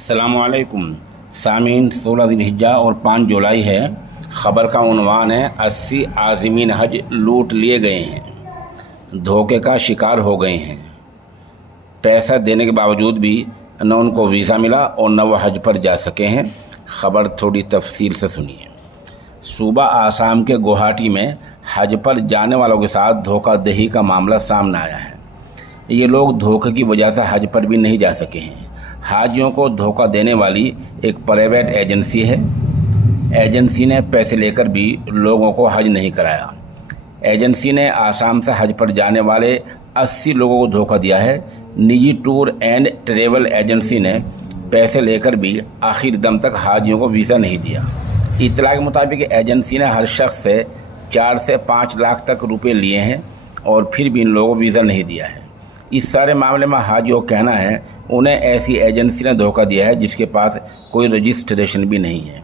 अस्सलामुअलैकुम सामीन। 16 ज़िलहिज्जा और 5 जुलाई है। ख़बर का उन्वान है 80 आज़मीन हज लूट लिए गए हैं, धोखे का शिकार हो गए हैं। पैसा देने के बावजूद भी न उनको वीज़ा मिला और न वो हज पर जा सके हैं। ख़बर थोड़ी तफसील से सुनिए। सूबा आसाम के गुवाहाटी में हज पर जाने वालों के साथ धोखाधड़ी का मामला सामने आया है। ये लोग धोखे की वजह से हज पर भी नहीं जा सके हैं। हाजियों को धोखा देने वाली एक प्राइवेट एजेंसी है। एजेंसी ने पैसे लेकर भी लोगों को हज नहीं कराया। एजेंसी ने आसाम से हज पर जाने वाले 80 लोगों को धोखा दिया है। निजी टूर एंड ट्रेवल एजेंसी ने पैसे लेकर भी आखिर दम तक हाजियों को वीज़ा नहीं दिया। इत्तला के मुताबिक एजेंसी ने हर शख्स से 4 से 5 लाख तक रुपए लिए हैं और फिर भी इन लोगों को वीज़ा नहीं दिया है। इस सारे मामले में हाजियों का कहना है उन्हें ऐसी एजेंसी ने धोखा दिया है जिसके पास कोई रजिस्ट्रेशन भी नहीं है।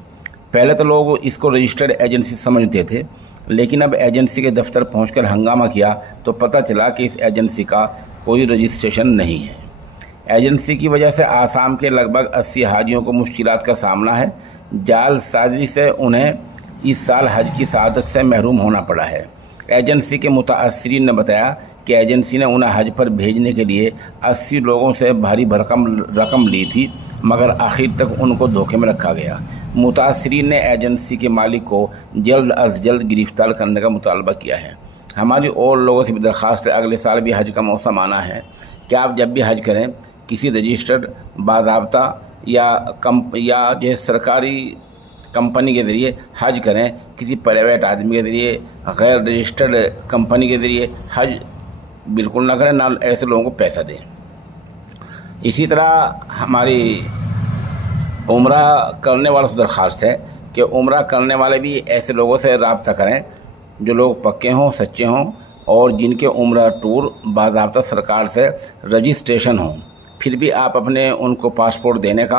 पहले तो लोग इसको रजिस्टर्ड एजेंसी समझते थे, लेकिन अब एजेंसी के दफ्तर पहुंचकर हंगामा किया तो पता चला कि इस एजेंसी का कोई रजिस्ट्रेशन नहीं है। एजेंसी की वजह से आसाम के लगभग 80 हाजियों को मुश्किलात का सामना है। जालसाजी से उन्हें इस साल हज की सआदत से महरूम होना पड़ा है। एजेंसी के मुतासरीन ने बताया कि एजेंसी ने उन्हें हज पर भेजने के लिए 80 लोगों से भारी भरकम रकम ली थी, मगर आखिर तक उनको धोखे में रखा गया। मुतासरीन ने एजेंसी के मालिक को जल्द अज जल्द गिरफ्तार करने का मुतालबा किया है। हमारी और लोगों से भी दरख्वास्त है, अगले साल भी हज का मौसम आना है कि आप जब भी हज करें किसी रजिस्टर्ड बाज़ाब्ता या जो सरकारी कंपनी के ज़रिए हज करें। किसी प्राइवेट आदमी के ज़रिए, गैर रजिस्टर्ड कंपनी के ज़रिए हज बिल्कुल ना करें, ना ऐसे लोगों को पैसा दें। इसी तरह हमारी उम्रा करने वालों से दरख्वास्त है कि उम्रा करने वाले भी ऐसे लोगों से रब्ता करें जो लोग पक्के हों, सच्चे हों और जिनके उम्रा टूर बाज़ाब्ता सरकार से रजिस्ट्रेशन हों। फिर भी आप अपने उनको पासपोर्ट देने का,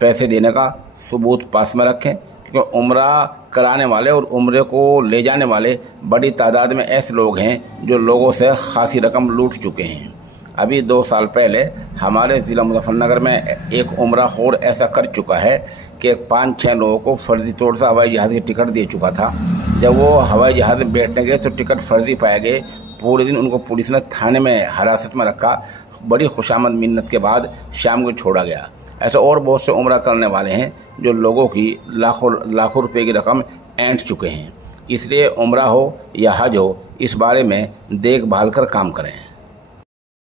पैसे देने का सबूत पास में रखें, क्योंकि उम्रा कराने वाले और उम्रे को ले जाने वाले बड़ी तादाद में ऐसे लोग हैं जो लोगों से खासी रकम लूट चुके हैं। अभी 2 साल पहले हमारे ज़िला मुजफ्फरनगर में एक उम्रा खोर ऐसा कर चुका है कि 5-6 लोगों को फर्जी तौर से हवाई जहाज़ की टिकट दे चुका था। जब वो हवाई जहाज़ में बैठने गए तो टिकट फर्जी पाए गए। पूरे दिन उनको पुलिस ने थाने में हिरासत में रखा। बड़ी खुशामद मिन्नत के बाद शाम को छोड़ा गया। ऐसे और बहुत से उम्रा करने वाले हैं जो लोगों की लाखों रुपए की रकम ऐंठ चुके हैं। इसलिए उम्रा हो या हज हो, इस बारे में देखभाल कर काम करें।